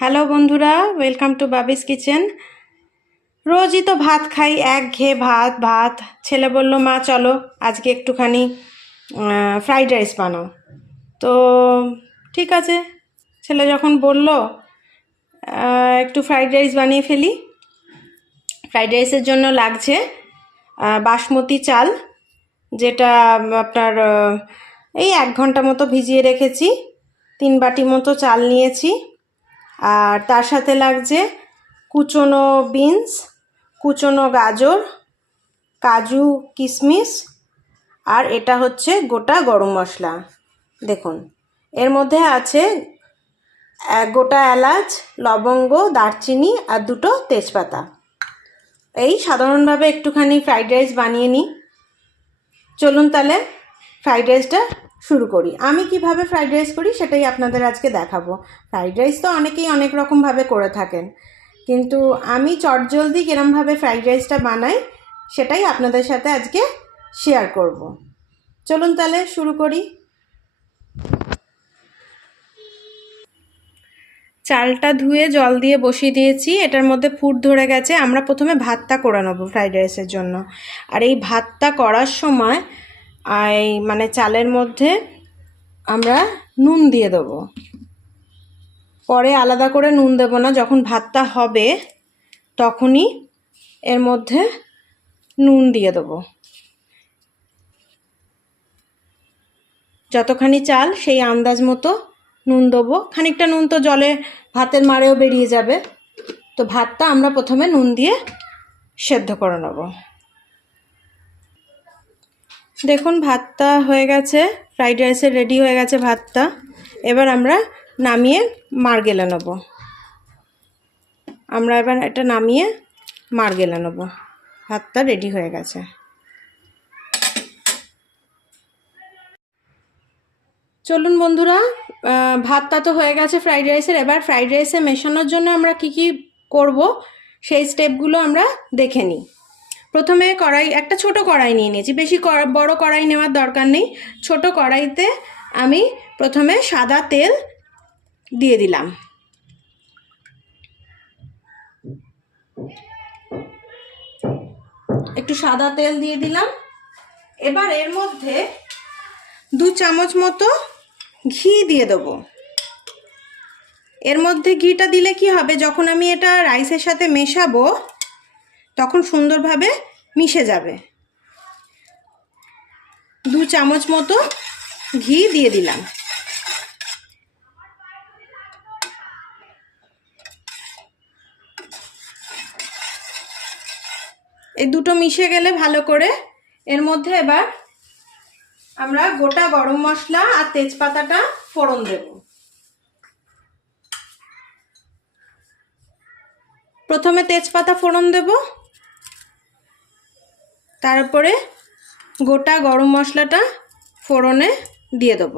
Hello বন্ধুরা, welcome to বাবিস kitchen. রোজই তো ভাত খাই, একঘেয়ে ভাত ভাত। ছেলে বলল, মা চলো আজকে একটুখানি ফ্রাইড রাইস বানাও। তো ঠিক আছে, ছেলে যখন বলল একটু ফ্রাইড রাইস বানিয়ে ফেলি। ফ্রাইড রাইসের জন্য লাগছে বাসমতি চাল, যেটা আপনার এই 1 ঘন্টা মতো ভিজিয়ে রেখেছি। 3 বাটি মতো চাল নিয়েছি। আর তার সাথে লাগছে কুচনো বিনস, কুচনো গাজর, কাজু, কিশমিশ, আর এটা হচ্ছে গোটা গরম মশলা। দেখুন, এর মধ্যে আছে গোটা এলাচ, লবঙ্গ, দারচিনি আর 2টো তেজপাতা। এই সাধারণভাবে একটুখানি ফ্রাইড রাইস বানিয়ে নিই। চলুন তাহলে ফ্রাইড রাইসটা শুরু করি। আমি কিভাবে ফ্রাইড রাইস করি সেটাই আপনাদের আজকে দেখাবো। ফ্রাইড রাইস তো অনেকেই অনেক রকমভাবে করে থাকেন, কিন্তু আমি চটজলদি কিরমভাবে ফ্রাইড রাইসটা বানাই সেটাই আপনাদের সাথে আজকে শেয়ার করব। চলুন তাহলে শুরু করি। চালটা ধুয়ে জল দিয়ে বসিয়ে দিয়েছি, এটার মধ্যে ফুট ধরে গেছে। আমরা প্রথমে ভাতটা করে নেবো ফ্রাইড রাইসের জন্য। আর এই ভাতটা করার সময় মানে চালের মধ্যে আমরা নুন দিয়ে দেবো। পরে আলাদা করে নুন দেবো না, যখন ভাতটা হবে তখনই এর মধ্যে নুন দিয়ে দেবো। যতখানি চাল সেই আন্দাজ মতো নুন দেবো। খানিকটা নুন তো জলে ভাতের মারেও বেরিয়ে যাবে। তো ভাতটা আমরা প্রথমে নুন দিয়ে সেদ্ধ করে নেব। দেখুন, ভাতটা হয়ে গেছে, ফ্রাইড রাইসের রেডি হয়ে গেছে ভাতটা। এবার আমরা নামিয়ে মার গেলে নেব। এবার এটা নামিয়ে মার গেলে নেব। ভাতটা রেডি হয়ে গেছে। চলুন বন্ধুরা, ভাতটা তো হয়ে গেছে ফ্রাইড রাইসের। এবার ফ্রাইড রাইসে মেশানোর জন্য আমরা কি কি করব সেই স্টেপগুলো আমরা দেখে নিই। প্রথমে একটা ছোট কড়াই নিয়ে নিয়েছি। বেশি বড় কড়াই নেওয়ার দরকার নেই। ছোট কড়াইতে আমি প্রথমে সাদা তেল দিয়ে দিলাম। একটু সাদা তেল দিয়ে দিলাম। এবার এর মধ্যে 2 চামচ মতো ঘি দিয়ে দেবো। এর মধ্যে ঘিটা দিলে কি হবে, যখন আমি এটা রাইসের সাথে মেশাবো তখন সুন্দরভাবে মিশে যাবে। 2 চামচ মতো ঘি দিয়ে দিলাম। এই দুটো মিশে গেলে ভালো করে, এর মধ্যে এবার আমরা গোটা গরম মশলা আর তেজপাতাটা ফোড়ন দেব। প্রথমে তেজপাতা ফোড়ন দেব, তারপরে গোটা গরম মশলাটা ফোড়নে দিয়ে দেব।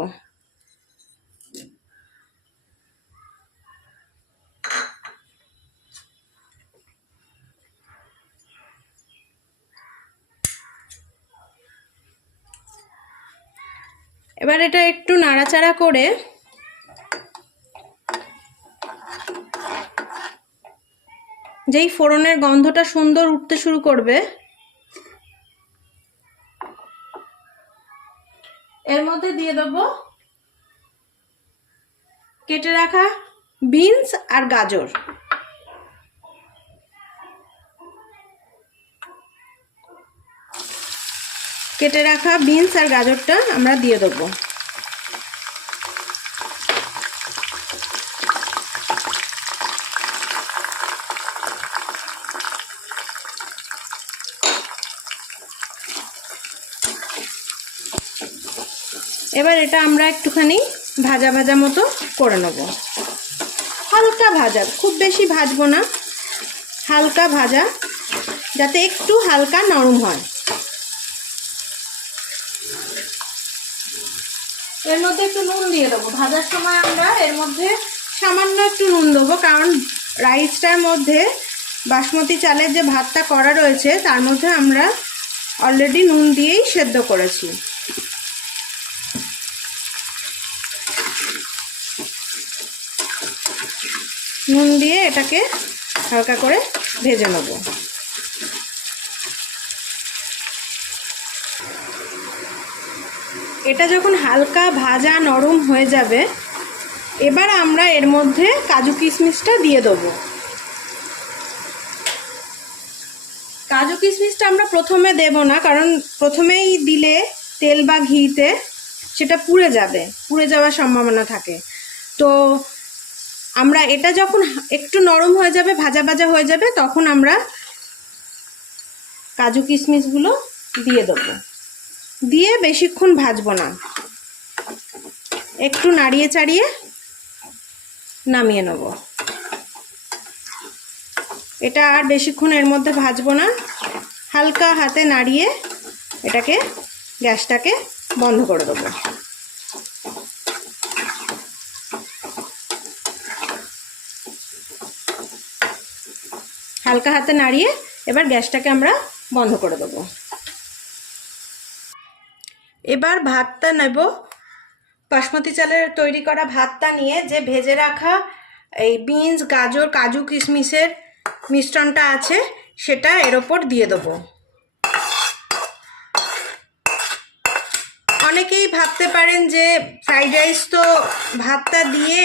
এবার এটা একটু নাড়াচাড়া করে যেই ফোড়নের গন্ধটা সুন্দর উঠতে শুরু করবে, এর মধ্যে দিয়ে দেব কেটে রাখা বিনস আর গাজর। কেটে রাখা বিনস আর গাজরটা আমরা দিয়ে দেবো। এবার এটা আমরা একটুখানি ভাজা ভাজা মতো করে নেব। হালকা ভাজা, খুব বেশি ভাজবো না, হালকা ভাজা, যাতে একটু হালকা নরম হয়। এর মধ্যে একটু নুন দিয়ে দেবো। ভাজার সময় আমরা এর মধ্যে সামান্য একটু নুন দেবো, কারণ রাইসটার মধ্যে বাসমতি চালের যে ভাতটা করা রয়েছে তার মধ্যে আমরা অলরেডি নুন দিয়েই সেদ্ধ করেছি। নুন দিয়ে এটাকে হালকা করে ভেজে নেব। এটা যখন হালকা ভাজা নরম হয়ে যাবে, এবার আমরা এর মধ্যে কাজু কিশমিশটা দিয়ে দেবো। কাজু কিশমিশটা আমরা প্রথমে দেব না, কারণ প্রথমেই দিলে তেল বা ঘিতে সেটা পুড়ে যাবে, পুড়ে যাওয়ার সম্ভাবনা থাকে। তো আমরা এটা যখন একটু নরম হয়ে যাবে, ভাজা ভাজা হয়ে যাবে, তখন আমরা কাজু কিশমিশগুলো দিয়ে দেবো। দিয়ে বেশিক্ষণ ভাজবো না, একটু নাড়িয়ে চাড়িয়ে নামিয়ে নেব। এটা আর বেশিক্ষণ এর মধ্যে ভাজবো না, হালকা হাতে নাড়িয়ে এটাকে গ্যাসটাকে বন্ধ করে দেবো। হালকা হাতে নাড়িয়ে এবার গ্যাসটাকে আমরা বন্ধ করে দেবো। এবার ভাতটা নেব। বাসমতি চালের তৈরি করা ভাতটা নিয়ে যে ভেজে রাখা এই বিনস, গাজর, কাজু কিশমিশের মিশ্রণটা আছে সেটা এর ওপর দিয়ে দেবো। অনেকেই ভাবতে পারেন যে ফ্রাইড রাইস তো ভাতটা দিয়ে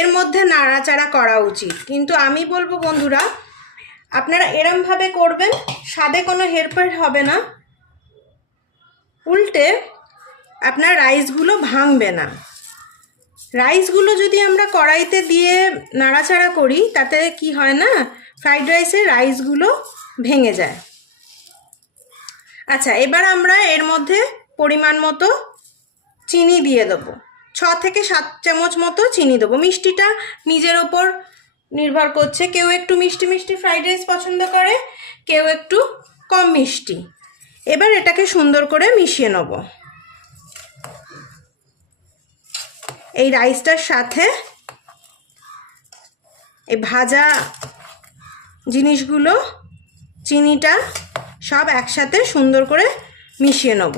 এর মধ্যে নাড়াচাড়া করা উচিত, কিন্তু আমি বলবো বন্ধুরা, আপনারা এরমভাবে করবেন, স্বাদে কোনো হেরফের হবে না, উল্টে আপনার রাইসগুলো ভাঙবে না। রাইসগুলো যদি আমরা কড়াইতে দিয়ে নাড়াচাড়া করি, তাতে কি হয় না, ফ্রাইড রাইসের রাইসগুলো ভেঙে যায়। আচ্ছা, এবার আমরা এর মধ্যে পরিমাণ মতো চিনি দিয়ে দেবো। 6 থেকে 7 চামচ মতো চিনি দেবো। মিষ্টিটা নিজের ওপর নির্ভর করছে, কেউ একটু মিষ্টি মিষ্টি ফ্রাইড রাইস পছন্দ করে, কেউ একটু কম মিষ্টি। এবার এটাকে সুন্দর করে মিশিয়ে নেব। এই রাইসটার সাথে এই ভাজা জিনিসগুলো, চিনিটা সব একসাথে সুন্দর করে মিশিয়ে নেব।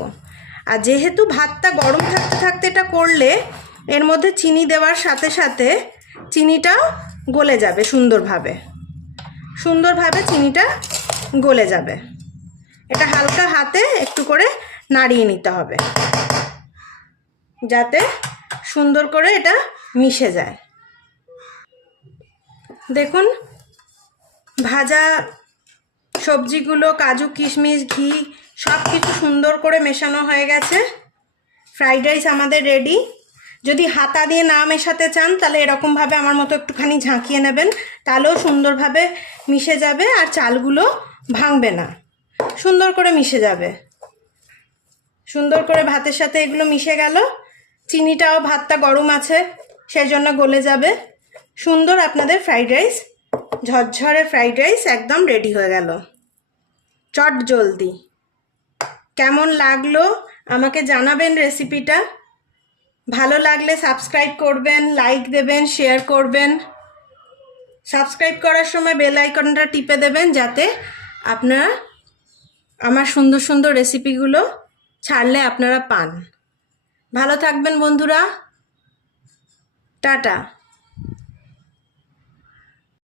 আর যেহেতু ভাতটা গরম থাকতে থাকতে এটা করলে, এর মধ্যে চিনি দেওয়ার সাথে সাথে চিনিটাও গলে যাবে, সুন্দরভাবে চিনিটা গলে যাবে। এটা হালকা হাতে একটু করে নাড়িয়ে নিতে হবে, যাতে সুন্দর করে এটা মিশে যায়। দেখুন, ভাজা সবজিগুলো, কাজু কিশমিশ, ঘি সব কিছু সুন্দর করে মেশানো হয়ে গেছে। ফ্রাইড রাইস আমাদের রেডি। যদি হাতা দিয়ে না মেশাতে চান, তাহলে এরকমভাবে আমার মতো একটুখানি ঝাঁকিয়ে নেবেন, তাহলেও সুন্দরভাবে মিশে যাবে আর চালগুলো ভাঙবে না, সুন্দর করে মিশে যাবে। সুন্দর করে ভাতের সাথে এগুলো মিশে গেল। চিনিটাও, ভাতটা গরম আছে সেই জন্য গলে যাবে। সুন্দর আপনাদের ফ্রাইড রাইস, ঝরঝরে ফ্রাইড রাইস একদম রেডি হয়ে গেল, চট জলদি। কেমন লাগলো আমাকে জানাবেন রেসিপিটা। ভালো লাগলে সাবস্ক্রাইব করবেন, লাইক দেবেন, শেয়ার করবেন। সাবস্ক্রাইব করার সময় বেল আইকনটা টিপে দেবেন, যাতে আপনারা আমার সুন্দর সুন্দর রেসিপিগুলো ছাড়লে আপনারা পান। ভালো থাকবেন বন্ধুরা, টাটা।